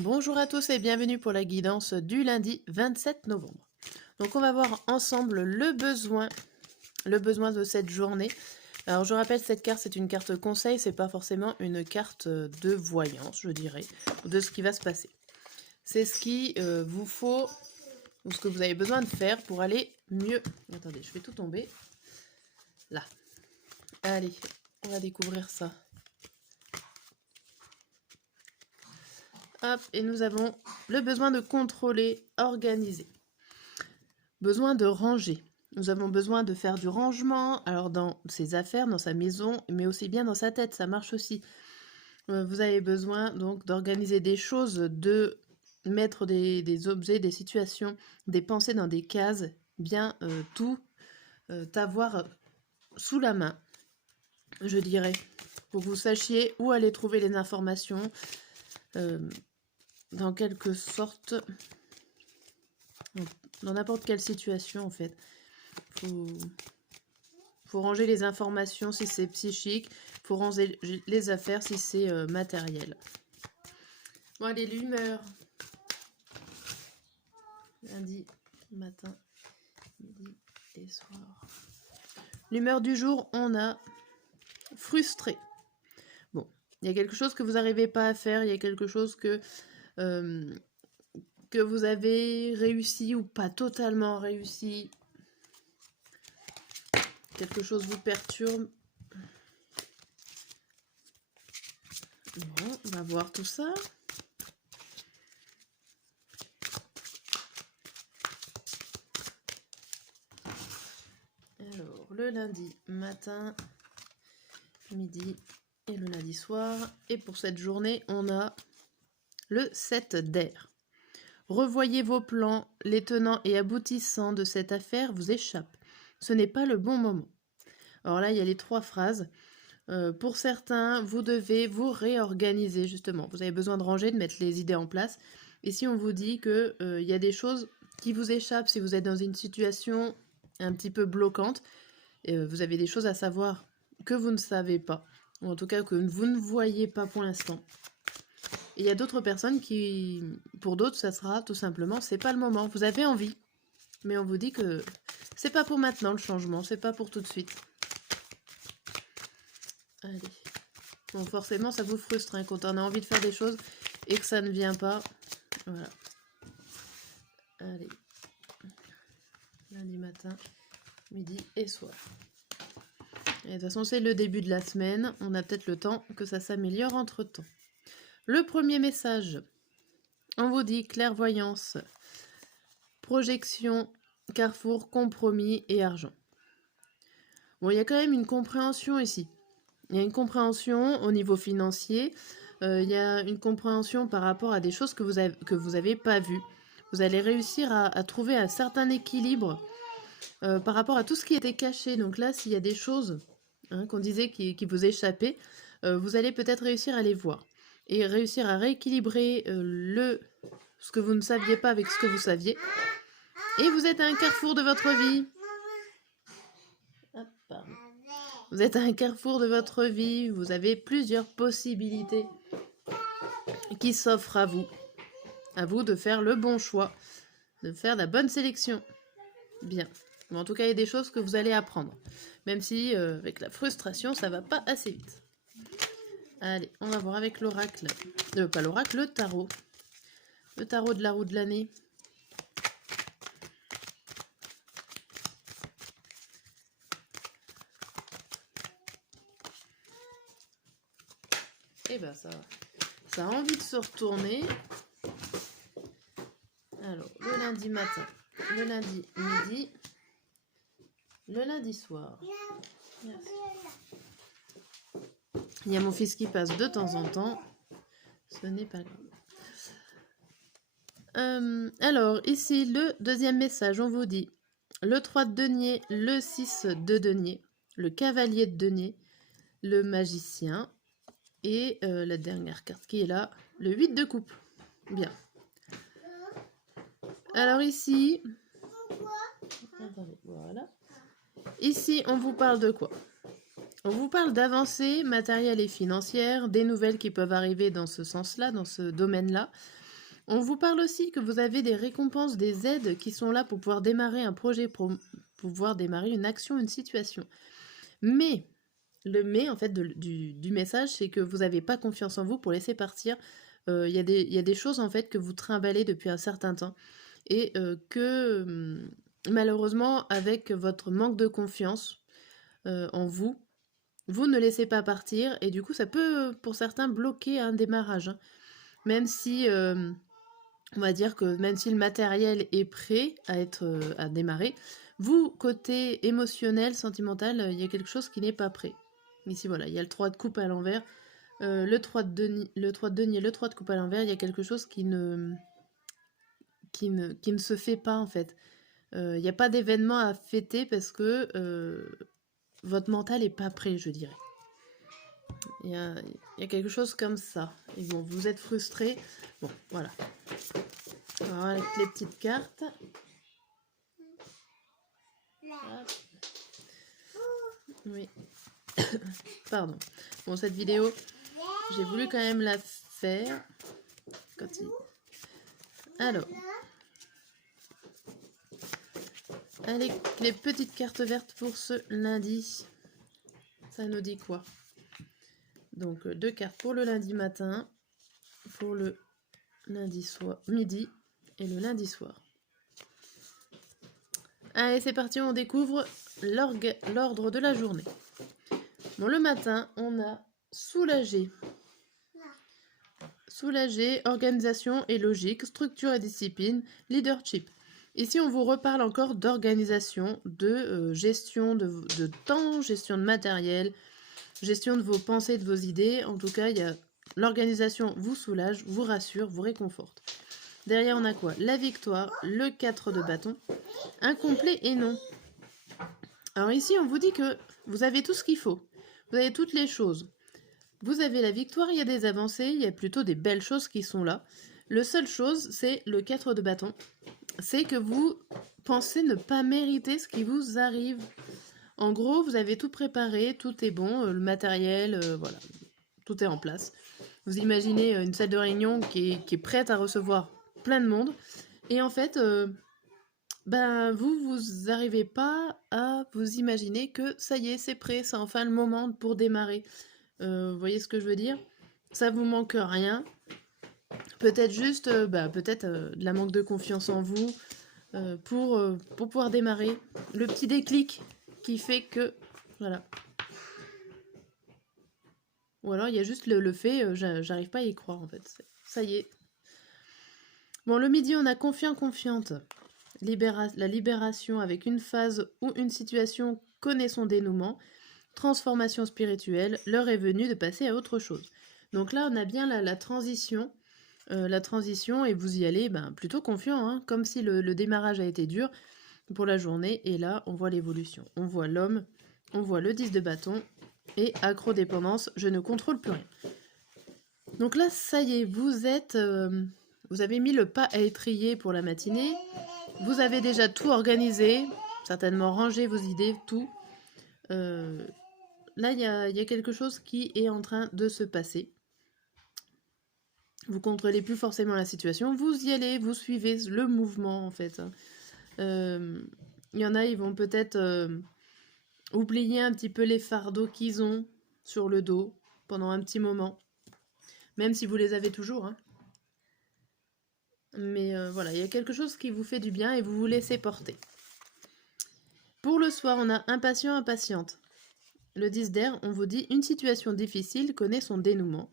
Bonjour à tous et bienvenue pour la guidance du lundi 27 novembre. Donc on va voir ensemble le besoin de cette journée. Alors je rappelle, cette carte c'est une carte conseil, c'est pas forcément une carte de voyance, je dirais, ou de ce qui va se passer. C'est ce qui vous faut, ou ce que vous avez besoin de faire pour aller mieux. Attendez, je fais tout tomber. Là. Allez, on va découvrir ça. Hop, et nous avons le besoin de contrôler, organiser. Besoin de ranger. Nous avons besoin de faire du rangement, alors dans ses affaires, dans sa maison, mais aussi bien dans sa tête, ça marche aussi. Vous avez besoin donc d'organiser des choses, de mettre des objets, des situations, des pensées dans des cases, bien tout avoir sous la main, je dirais, pour que vous sachiez où aller trouver les informations, dans quelque sorte, dans n'importe quelle situation en fait. Faut ranger les informations si c'est psychique, faut ranger les affaires si c'est matériel. Bon allez, l'humeur. Lundi matin, midi et soir. L'humeur du jour, on a frustré. Bon, il y a quelque chose que vous n'arrivez pas à faire, il y a quelque chose que vous avez réussi ou pas totalement réussi. Quelque chose vous perturbe. Bon, on va voir tout ça. Alors, le lundi matin, midi et le lundi soir. Et pour cette journée, on a le 7 d'air. Revoyez vos plans, les tenants et aboutissants de cette affaire vous échappent. Ce n'est pas le bon moment. Alors là, il y a les 3 phrases. Pour certains, vous devez vous réorganiser justement. Vous avez besoin de ranger, de mettre les idées en place. Et si on vous dit qu'il y a des choses qui vous échappent, si vous êtes dans une situation un petit peu bloquante, vous avez des choses à savoir que vous ne savez pas, ou en tout cas que vous ne voyez pas pour l'instant. Et il y a d'autres personnes qui, pour d'autres, ça sera tout simplement, c'est pas le moment. Vous avez envie, mais on vous dit que c'est pas pour maintenant le changement, c'est pas pour tout de suite. Allez. Bon, forcément, ça vous frustre hein, quand on a envie de faire des choses et que ça ne vient pas. Voilà. Allez. Lundi matin, midi et soir. Et de toute façon, c'est le début de la semaine. On a peut-être le temps que ça s'améliore entre-temps. Le premier message. On vous dit clairvoyance, projection, carrefour, compromis et argent. Bon, il y a quand même une compréhension ici. Il y a une compréhension au niveau financier. Il y a une compréhension par rapport à des choses que vous avez pas vues. Vous allez réussir à trouver un certain équilibre par rapport à tout ce qui était caché. Donc là, s'il y a des choses qu'on disait qui vous échappaient, vous allez peut-être réussir à les voir. Et réussir à rééquilibrer ce que vous ne saviez pas avec ce que vous saviez. Et vous êtes à un carrefour de votre vie. Hop, pardon. Vous êtes à un carrefour de votre vie. Vous avez plusieurs possibilités qui s'offrent à vous. À vous de faire le bon choix, de faire la bonne sélection. Bien. Mais en tout cas, il y a des choses que vous allez apprendre. Même si, avec la frustration, ça va pas assez vite. Allez, on va voir avec l'oracle. Pas l'oracle, le tarot. Le tarot de la roue de l'année. Et ben ça a envie de se retourner. Alors, le lundi matin, le lundi midi, le lundi soir. Merci. Il y a mon fils qui passe de temps en temps. Ce n'est pas grave. Alors, ici, le deuxième message, on vous dit le 3 de denier, le 6 de denier, le cavalier de denier, le magicien et la dernière carte qui est là, le 8 de coupe. Bien. Alors ici, attendez, voilà. Ici, on vous parle de quoi? On vous parle d'avancées matérielles et financières, des nouvelles qui peuvent arriver dans ce sens-là, dans ce domaine-là. On vous parle aussi que vous avez des récompenses, des aides qui sont là pour pouvoir démarrer un projet, pour pouvoir démarrer une action, une situation. Mais, le mais en fait du message, c'est que vous n'avez pas confiance en vous pour laisser partir. Il y a des choses en fait que vous trimballez depuis un certain temps et malheureusement, avec votre manque de confiance en vous, vous ne laissez pas partir et du coup, ça peut, pour certains, bloquer un démarrage, hein. Même si, on va dire que même si le matériel est prêt à démarrer, vous, côté émotionnel, sentimental, il y a quelque chose qui n'est pas prêt. Ici, voilà, il y a le 3 de coupe à l'envers, le 3 de denier, le 3 de coupe à l'envers, il y a quelque chose qui ne se fait pas, en fait. Il n'y a pas d'événement à fêter parce que votre mental est pas prêt, je dirais. Il y a quelque chose comme ça. Et bon, vous êtes frustré. Bon, voilà. Alors, avec les petites cartes. Hop. Oui. Pardon. Bon, cette vidéo, j'ai voulu quand même la faire. Alors. Allez, les petites cartes vertes pour ce lundi. Ça nous dit quoi? Donc, 2 cartes pour le lundi matin, pour le lundi soir, midi et le lundi soir. Allez, c'est parti, on découvre l'ordre de la journée. Bon, le matin, on a soulagé. Soulagé, organisation et logique, structure et discipline, leadership. Ici, on vous reparle encore d'organisation, de gestion de temps, gestion de matériel, gestion de vos pensées, de vos idées. En tout cas, l'organisation vous soulage, vous rassure, vous réconforte. Derrière, on a quoi? La victoire, le 4 de bâton, incomplet et non. Alors ici, on vous dit que vous avez tout ce qu'il faut. Vous avez toutes les choses. Vous avez la victoire, il y a des avancées, il y a plutôt des belles choses qui sont là. La seule chose, c'est le 4 de bâton. C'est que vous pensez ne pas mériter ce qui vous arrive. En gros, vous avez tout préparé, tout est bon, le matériel, voilà, tout est en place. Vous imaginez une salle de réunion qui est prête à recevoir plein de monde. Et en fait, vous n'arrivez pas à vous imaginer que ça y est, c'est prêt, c'est enfin le moment pour démarrer. Vous voyez ce que je veux dire? Ça vous manque rien. Peut-être juste de la manque de confiance en vous pour pouvoir démarrer. Le petit déclic qui fait que... Voilà. Ou alors il y a juste le fait, j'arrive pas à y croire en fait. Ça y est. Bon, le midi, on a confiante. La libération avec une phase ou une situation connaît son dénouement. Transformation spirituelle, l'heure est venue de passer à autre chose. Donc là, on a bien la transition. La transition et vous y allez plutôt confiant, hein, comme si le démarrage a été dur pour la journée. Et là, on voit l'évolution. On voit l'homme, on voit le 10 de bâton et accro-dépendance, je ne contrôle plus rien. Donc là, ça y est, vous avez mis le pas à étrier pour la matinée. Vous avez déjà tout organisé, certainement rangé vos idées, tout. Là, il y a quelque chose qui est en train de se passer. Vous contrôlez plus forcément la situation, vous y allez, vous suivez le mouvement en fait. Il y en a, ils vont peut-être oublier un petit peu les fardeaux qu'ils ont sur le dos pendant un petit moment. Même si vous les avez toujours, hein. Mais voilà, il y a quelque chose qui vous fait du bien et vous vous laissez porter. Pour le soir, on a impatient, impatiente. Le 10 d'air, on vous dit une situation difficile connaît son dénouement.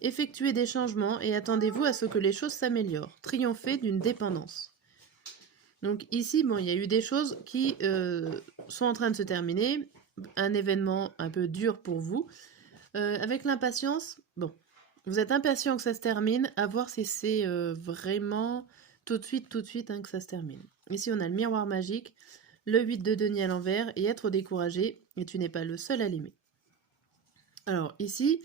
Effectuez des changements et attendez-vous à ce que les choses s'améliorent. Triomphez d'une dépendance. Donc ici, bon, il y a eu des choses qui sont en train de se terminer. Un événement un peu dur pour vous. Avec l'impatience, bon, vous êtes impatient que ça se termine, à voir si c'est vraiment tout de suite hein, que ça se termine. Ici, on a le miroir magique, le 8 de denier à l'envers et être découragé, et tu n'es pas le seul à l'aimer. Alors ici,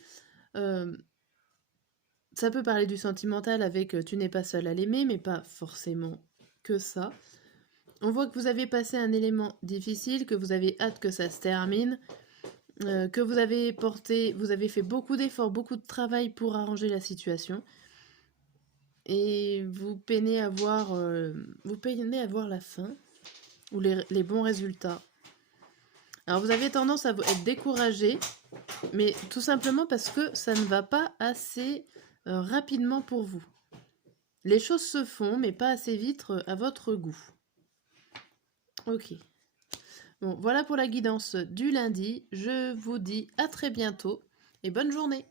ça peut parler du sentimental avec tu n'es pas seul à l'aimer, mais pas forcément que ça. On voit que vous avez passé un élément difficile, que vous avez hâte que ça se termine, que vous avez fait beaucoup d'efforts, beaucoup de travail pour arranger la situation. et vous peinez à voir la fin ou les bons résultats. Alors vous avez tendance à être découragé, mais tout simplement parce que ça ne va pas assez rapidement pour vous. Les choses se font, mais pas assez vite à votre goût. Ok. Bon, voilà pour la guidance du lundi. Je vous dis à très bientôt et bonne journée.